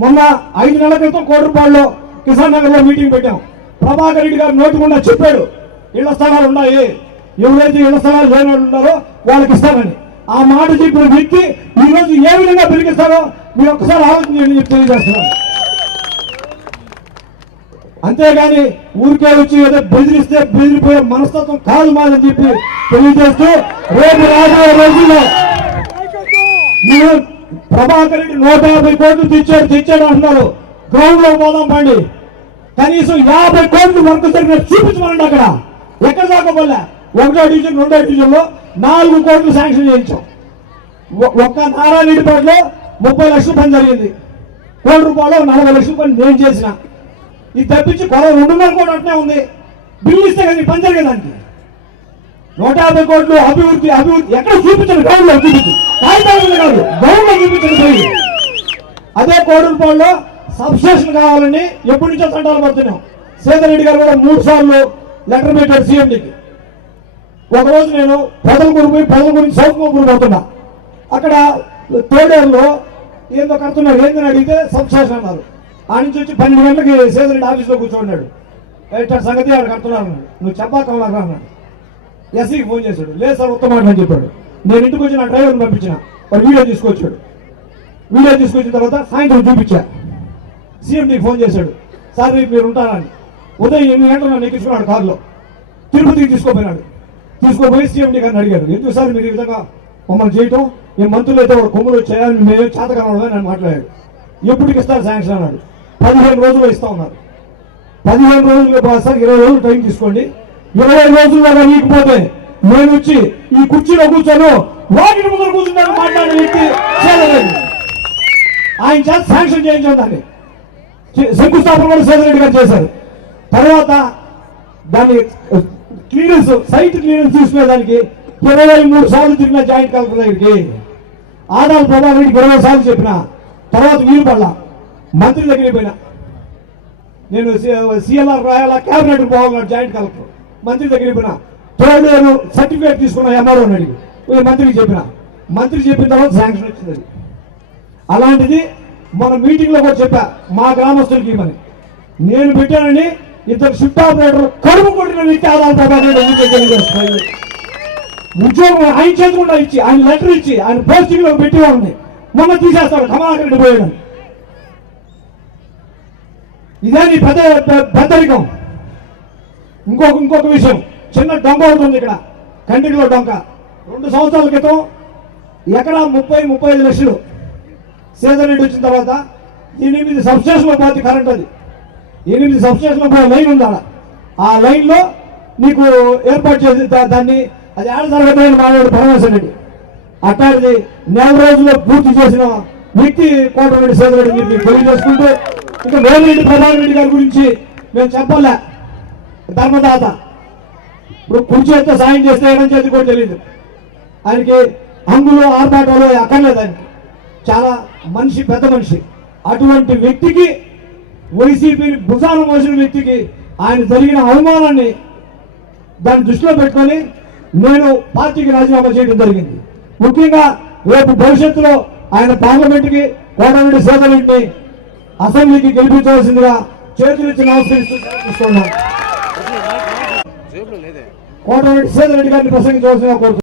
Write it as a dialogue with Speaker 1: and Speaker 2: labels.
Speaker 1: మొన్న ఐదు నెలల క్రితం కోటి రూపాయల్లో కిసాన్ నగర్లో మీటింగ్ పెట్టాం. ప్రభాకర్ రెడ్డి గారు నోటి గుండా చెప్పాడు ఇళ్ళ స్థలాలు ఉన్నాయి. ఎవరైతే ఇళ్ళ స్థలాలు లేని వాళ్ళు ఉన్నారో వాళ్ళకి ఇస్తారని ఆ మాట చెప్పిన వ్యక్తి ఈ రోజు ఏ విధంగా పిలిపిస్తారో మీరు ఒక్కసారి ఆలోచన చేయండి తెలియజేస్తున్నాను. అంతేగాని ఊరికే వచ్చి ఏదో బెదిరిస్తే బెదిరిపోయే మనస్తత్వం కాదు మాదని చెప్పి తెలియజేస్తూ రేపు రాబోయే రోజుల్లో మీరు ప్రభాకర్ రెడ్డి నూట యాభై కోట్లు తెచ్చాడు తెచ్చాడు అంటున్నారు. గ్రౌండ్లో పోదాం పండి కనీసం యాభై కోట్లు వర్క్ జరిగిన చూపించమనండి అక్కడ. ఎక్కడ దాకా పోలే? ఒకటో డివిజన్ రెండో డివిజన్లో నాలుగు కోట్లు శాంక్షన్ చేయించాం. ఒ- ఒక్క నారాయణపేటలో ముప్పై లక్షల పని జరిగింది. కోటి రూపాయలు నలభై లక్షల పని నేను చేసిన. ఇది తప్పించి కొల రెండున్నర కోట్లు అట్నే ఉంది. బిల్లు ఇస్తే కదా పని జరిగేదానికి. నూట యాభై కోట్లు అభివృద్ధి అభివృద్ధి ఎక్కడ చూపించండి గౌరవ అభివృద్ధి కాగితాలు కాదు గౌరవ చూపించండి అదే కోటి సబ్స్టేషన్ కావాలని ఎప్పటి నుంచో తంటాలు పడుతున్నాం సీతారెడ్డి గారు కూడా మూడు సార్లు లెటర్ పెట్టారు సీఎండికి. ఒక రోజు నేను ప్రజల గురి పోయి ప్రజల గురించి సౌకర్యం పడుతున్నా. అక్కడ తోడేరులో ఏందో కడుతున్నారు ఏందని అడిగితే సబ్స్టేషన్ అన్నారు. ఆ నుంచి వచ్చి పన్నెండు గంటలకి సీతారెడ్డి ఆఫీస్లో కూర్చోన్నాడు ఇట్లా సంగతి ఆడు కడుతున్నాను నువ్వు చెప్పాకన్నాడు ఎస్సీకి ఫోన్ చేశాడు. లేదు సార్ ఉత్తమ అని చెప్పాడు. నేను ఇంటికి వచ్చి నా డ్రైవర్ని పంపించిన. వాడు వీడియో తీసుకొచ్చాడు. వీడియో తీసుకొచ్చిన తర్వాత సాయంత్రం చూపించా. సీఎండీకి ఫోన్ చేశాడు. సార్ రేపు మీరు ఉంటారని ఉదయం ఎనిమిది గంటలు నన్ను ఎక్కించుకున్నాడు కారులో. తిరుపతికి తీసుకోపోయినాడు. తీసుకోపోయి సీఎండీ గారిని అడిగాడు. ఎందుకు సార్ మీరు ఈ విధంగా మమ్మల్ని చేయటం? మేము మంత్రులు అయితే వాడు కొమ్ములు వచ్చాయని మేము చేతకనవడమే అని మాట్లాడాడు. ఎప్పటికి ఇస్తారు శాంక్షన్ అన్నాడు. పదిహేను రోజులు ఇస్తా ఉన్నారు. పదిహేను రోజులు సార్ ఇరవై రోజులు టైం తీసుకోండి. ఇరవై రోజుల్లో నీకపోతే నేను వచ్చి ఈ కుర్చీలో కూర్చోను. వాకిటి ముందర కూర్చుంటాను మాట్లాడే వ్యక్తి చేయలేదు ఆయన చేత శాంక్షన్ చేయించాం దాన్ని. శంకుస్థాపన కూడా సేదరెడ్డి గారు చేశారు. తర్వాత దాన్ని క్లియరెన్స్ సైట్ క్లియరెన్స్ తీసుకునేదానికి ఇరవై మూడు సార్లు తిరిగిన జాయింట్ కలెక్టర్ దగ్గరికి. ఆదాలు ప్రభావం రెడ్డికి ఇరవై సార్లు చెప్పిన తర్వాత వీలు పడలా. మంత్రి దగ్గరికి పోయినా. నేను సిఎల్ఆర్ రాయాలా క్యాబినెట్ పోవాలన్నాడు జాయింట్ కలెక్టర్. మంత్రి దగ్గర పోయినా థర్డ్ ఇయర్ సర్టిఫికేట్ తీసుకున్న ఎంఆర్ఓ అడిగి మంత్రికి చెప్పిన. మంత్రి చెప్పిన తర్వాత శాంక్షన్ వచ్చింది అలాంటిది మన మీటింగ్లో కూడా చెప్పా మా గ్రామస్తులకి ఇవ్వని నేను పెట్టానని ఇద్దరు షిఫ్ట్ ఆపరేటర్ కడుపు కొట్టిన వ్యక్తి ఆదాయ ఉద్యోగం ఆయన చేతుకుండా ఇచ్చి ఆయన లెటర్ ఇచ్చి ఆయన పోస్టింగ్లో పెట్టి ఉంది మొన్న తీసేస్తాడు కమలాకర్ రెడ్డి పోయాడు ఇదే నీ పెద్ద పెద్దరికం. ఇంకొక ఇంకొక విషయం. చిన్న డొంక అవుతుంది ఇక్కడ. కంటిలో డొంక. రెండు సంవత్సరాల క్రితం ఎకరా ముప్పై ముప్పై ఐదు లక్షలు సీజన్ రెడ్డి వచ్చిన తర్వాత ఎనిమిది సబ్స్టేషన్లో పోతే కరెంట్ అది. ఎనిమిది సబ్స్టేషన్లో పోయే లైన్ ఉంది ఆ లైన్లో నీకు ఏర్పాటు చేసి దాన్ని అది ఆడ జరగదని మాట్లాడు పరమేశ్వర రెడ్డి. అట్లాంటిది నెల రోజుల్లో పూర్తి చేసిన వ్యక్తి కోటరెడ్డి రెడ్డి మీరు మీకు తెలియజేసుకుంటూ ఇంకా వేమిరెడ్డి ప్రధాన రెడ్డి గారి గురించి మేము చెప్పలే? ధర్మదాత. ఇప్పుడు కుర్చీ ఎత్తే సాయం చేస్తే ఏమని చేతి కూడా తెలియదు ఆయనకి హంగులు ఆర్భాటాలు అక్కర్లేదు ఆయనకి. చాలా మనిషి పెద్ద మనిషి. అటువంటి వ్యక్తికి వైసీపీని భుజాన మోసిన వ్యక్తికి ఆయన జరిగిన అవమానాన్ని దాన్ని దృష్టిలో పెట్టుకొని నేను పార్టీకి రాజీనామా చేయడం జరిగింది. ముఖ్యంగా రేపు భవిష్యత్తులో ఆయన పార్లమెంటుకి కోటరెడ్డి సోదరుడిని అసెంబ్లీకి గెలిపించవలసిందిగా చేతులిచ్చి నమస్కరిస్తూ తీసుకున్నాను కోటరెడ్డి సేదరెడ్డి గారిని ప్రసంగించవలసిన కోరుతున్నాను.